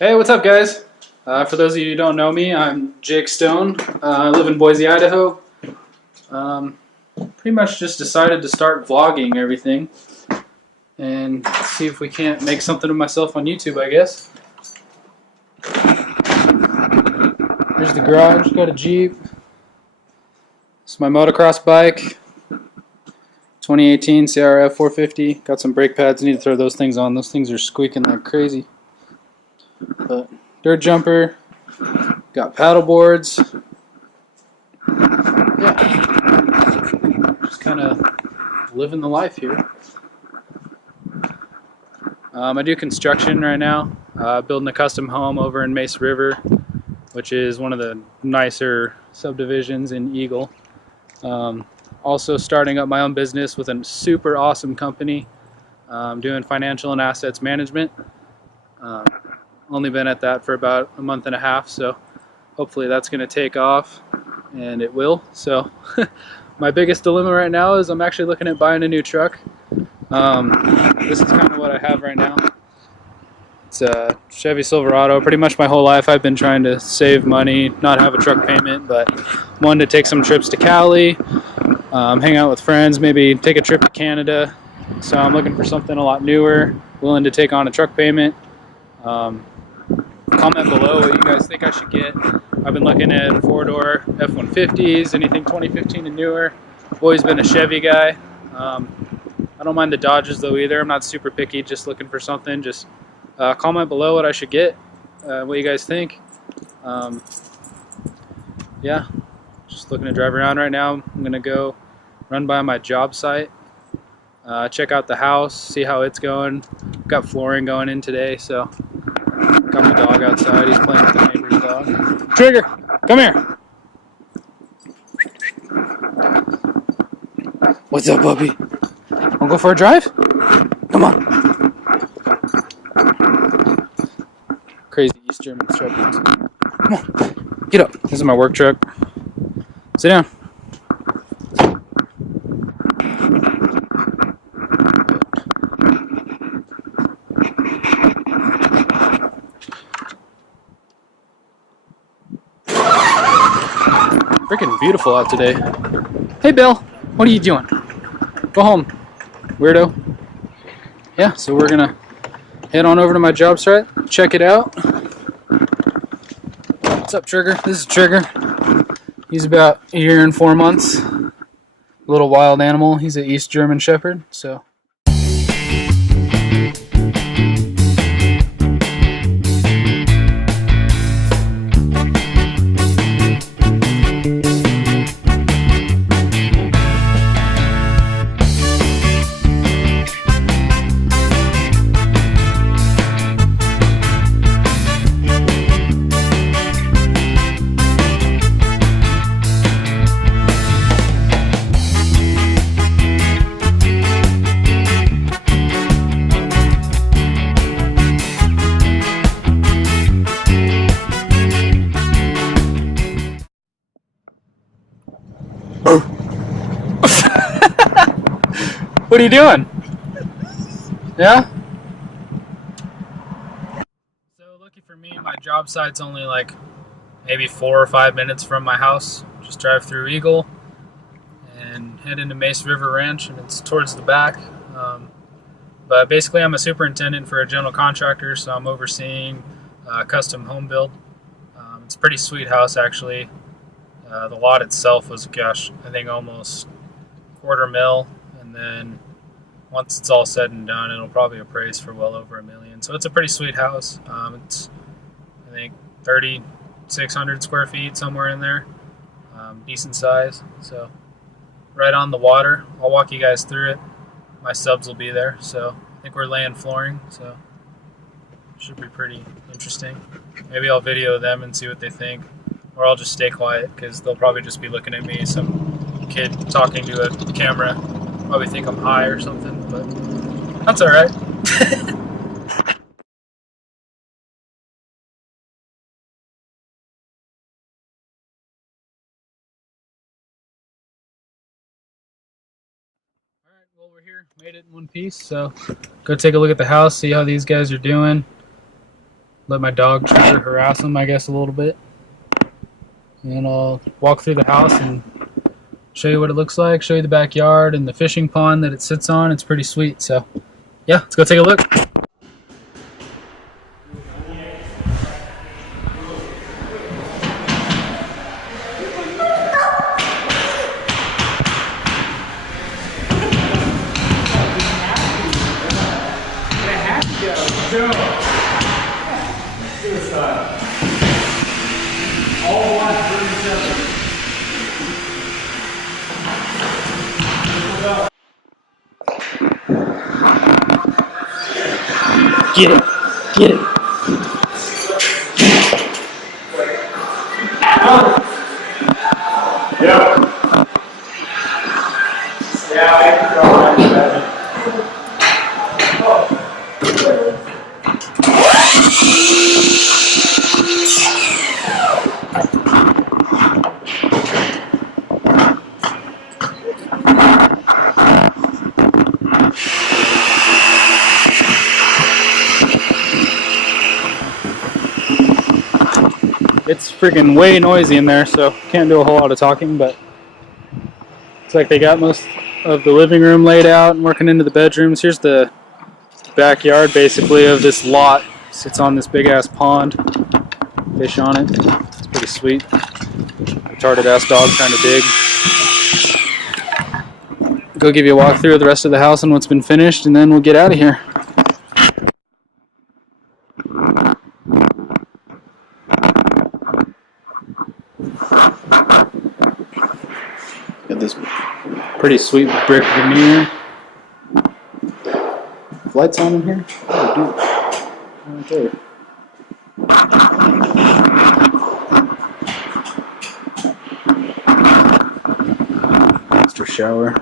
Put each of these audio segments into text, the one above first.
Hey, what's up, guys? For those of you who don't know me, I'm Jake Stone. I live in Boise, Idaho. Um, Pretty much just decided to start vlogging everything and see if we can't make something of myself on YouTube, I guess. Here's the garage, got a Jeep. It's my motocross bike, 2018 CRF 450. Got some brake pads, need to throw those things on. Those things are squeaking like crazy. But dirt jumper, got paddle boards. Yeah, just kind of living the life here. I do construction right now, building a custom home over in Mesa River, which is one of the nicer subdivisions in Eagle. Also starting up my own business with a super awesome company, doing financial and assets management. Only been at that for about a month and a half, so hopefully that's going to take off, and it will. So my biggest dilemma right now is I'm actually looking at buying a new truck. This is kind of what I have right now. It's a Chevy Silverado. Pretty much my whole life I've been trying to save money, not have a truck payment, but wanted to take some trips to Cali, hang out with friends, maybe take a trip to Canada. So I'm looking for something a lot newer, willing to take on a truck payment. Comment below what you guys think I should get. I've been looking at four-door F-150s, anything 2015 and newer. I've always been a Chevy guy. I don't mind the Dodges though either. I'm not super picky, just looking for something. Just comment below what I should get, what you guys think. Yeah, just looking to drive around right now. I'm gonna go run by my job site, check out the house, see how it's going. Got flooring going in today, so got my dog outside. He's playing with the neighbor's dog. Trigger, come here. What's up, puppy? Wanna go for a drive? Come on. Crazy East German Shepherds. Come on, get up. This is my work truck. Sit down. Freaking beautiful out today. Hey, Bill, what are you doing? Go home, weirdo. Yeah, so we're gonna head on over to my job site, check it out. What's up, Trigger? This is Trigger. He's about a year and 4 months. A little wild animal. He's an East German Shepherd, so. What are you doing? Yeah? So lucky for me, my job site's only like maybe 4 or 5 minutes from my house. Just drive through Eagle and head into Mesa River Ranch, and it's towards the back. But basically I'm a superintendent for a general contractor, so I'm overseeing custom home build. It's a pretty sweet house actually. The lot itself was, gosh, I think almost $250,000, and then once it's all said and done, it'll probably appraise for well over $1 million. So it's a pretty sweet house. It's, I think, 3,600 square feet, somewhere in there. Decent size. So right on the water. I'll walk you guys through it. My subs will be there. So I think we're laying flooring, so should be pretty interesting. Maybe I'll video them and see what they think. Or I'll just stay quiet, because they'll probably just be looking at me, some kid talking to a camera. Probably think I'm high or something, but that's alright. Alright, well, we're here. Made it in one piece, so go take a look at the house, see how these guys are doing. let my dog Trigger harass him, I guess, a little bit. And I'll walk through the house and show you what it looks like, show you the backyard and the fishing pond that it sits on. It's pretty sweet. So yeah, let's go take a look. Get it. Get it. Yeah. Yeah, I can go around that. It's freaking way noisy in there, so can't do a whole lot of talking, but it's like they got most of the living room laid out and working into the bedrooms. Here's the backyard, basically, of this lot. Sits on this big-ass pond. Fish on it. It's pretty sweet. Retarded-ass dog trying to dig. Go give you a walkthrough of the rest of the house and what's been finished, and then we'll get out of here. Got this pretty sweet brick veneer. Lights on in here? Oh, dude. Right there. Extra shower.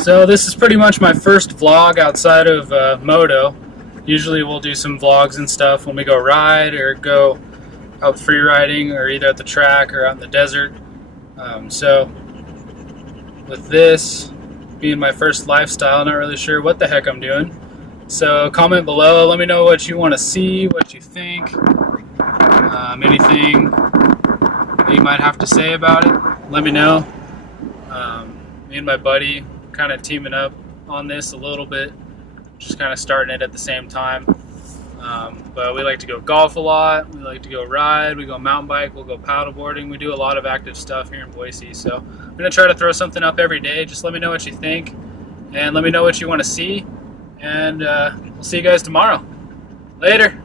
So this is pretty much my first vlog outside of Moto. Usually we'll do some vlogs and stuff when we go ride or go out free riding, or either at the track or out in the desert. So with this being my first lifestyle, not really sure what the heck I'm doing. So comment below, let me know what you want to see, what you think, anything that you might have to say about it, let me know. Me and my buddy kind of teaming up on this a little bit, just kind of starting it at the same time. But we like to go golf a lot, we like to go ride, we go mountain bike, we'll go paddleboarding. We do a lot of active stuff here in Boise, so I'm gonna try to throw something up every day. Just let me know what you think, and let me know what you want to see, and we'll see you guys tomorrow. Later.